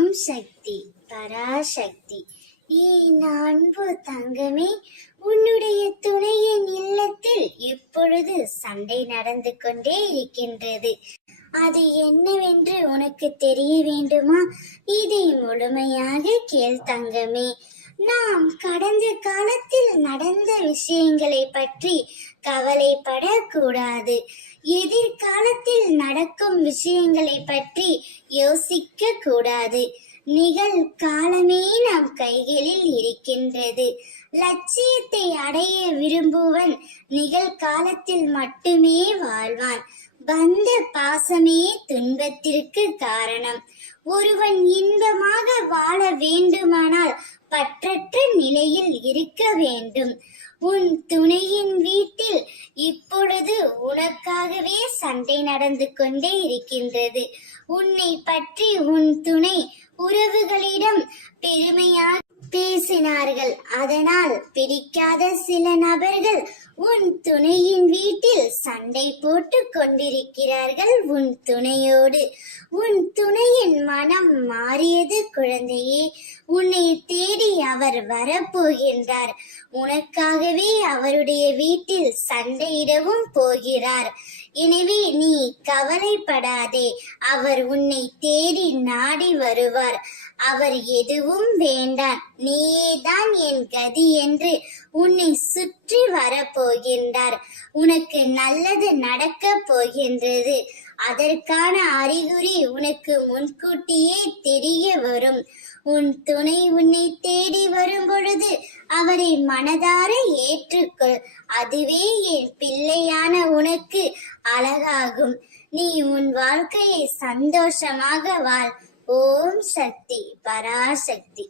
ஓம் சக்தி பராசக்தி. என் அன்பு தங்கமே, உன்னுடைய துணையின் இல்லத்தில் இப்பொழுது சண்டை நடந்து கொண்டே இருக்கின்றது. அது என்னவென்று உனக்கு தெரிய வேண்டுமா? இதை முழுமையாக கேள் தங்கமே. நாம் கடந்த காலத்தில் நடந்த விஷயங்களை பற்றி கவலைப்படக்கூடாது. எதிர்காலத்தில் நடக்கும் விஷயங்களை பற்றி யோசிக்க கூடாது. நிகழ்காலமே நம் கைகளில் இருக்கின்றது. லட்சியத்தை அடைய விரும்புவன் நிகழ்காலத்தில் மட்டுமே வாழ்வான். பந்த பாசமே துன்பத்திற்கு காரணம். ஒருவன் இன்பமாக வாழ வேண்டுமானால் பற்றற்ற நிலையில் இருக்க வேண்டும். உன் துணையின் வீட்டில் இப்பொழுது உனக்காகவே சண்டை நடந்து கொண்டே இருக்கின்றது. உன்னை பற்றி உன் துணை உறவுகளிடம் பெருமையாக பேசினார்கள். அதனால் பிடிக்காத சில நபர்கள் உன் துணையின் வீட்டில் சண்டை போட்டு கொண்டிருக்கிறார்கள் உன் துணையோடு. உன் துணையின் மனம் மாறியது குழந்தையே. உன்னை தேடி அவர் வரப்போகின்றார். உனக்காகவே அவருடைய வீட்டில் சண்டையிடவும் போகிறார். எனவே நீ கவலைப்படாதே. அவர் உன்னை தேடி நாடி வருவார். அவர் எதுவும் வேண்டாம், நீயேதான் என் கதி என்று உன்னை சுற்றி வரப்போகின்றார். உனக்கு நல்லது நடக்க போகின்றது. அதற்கான அறிகுறி உனக்கு முன்கூட்டியே தெரிய வரும். உன் துணை உன்னை தேடி வரும் பொழுது அவரை மனதார ஏற்றுக்கொள். அதுவே என் பிள்ளையான உனக்கு அழகாகும். நீ உன் வாழ்க்கையை சந்தோஷமாக வாழ். ஓம் சக்தி பராசக்தி.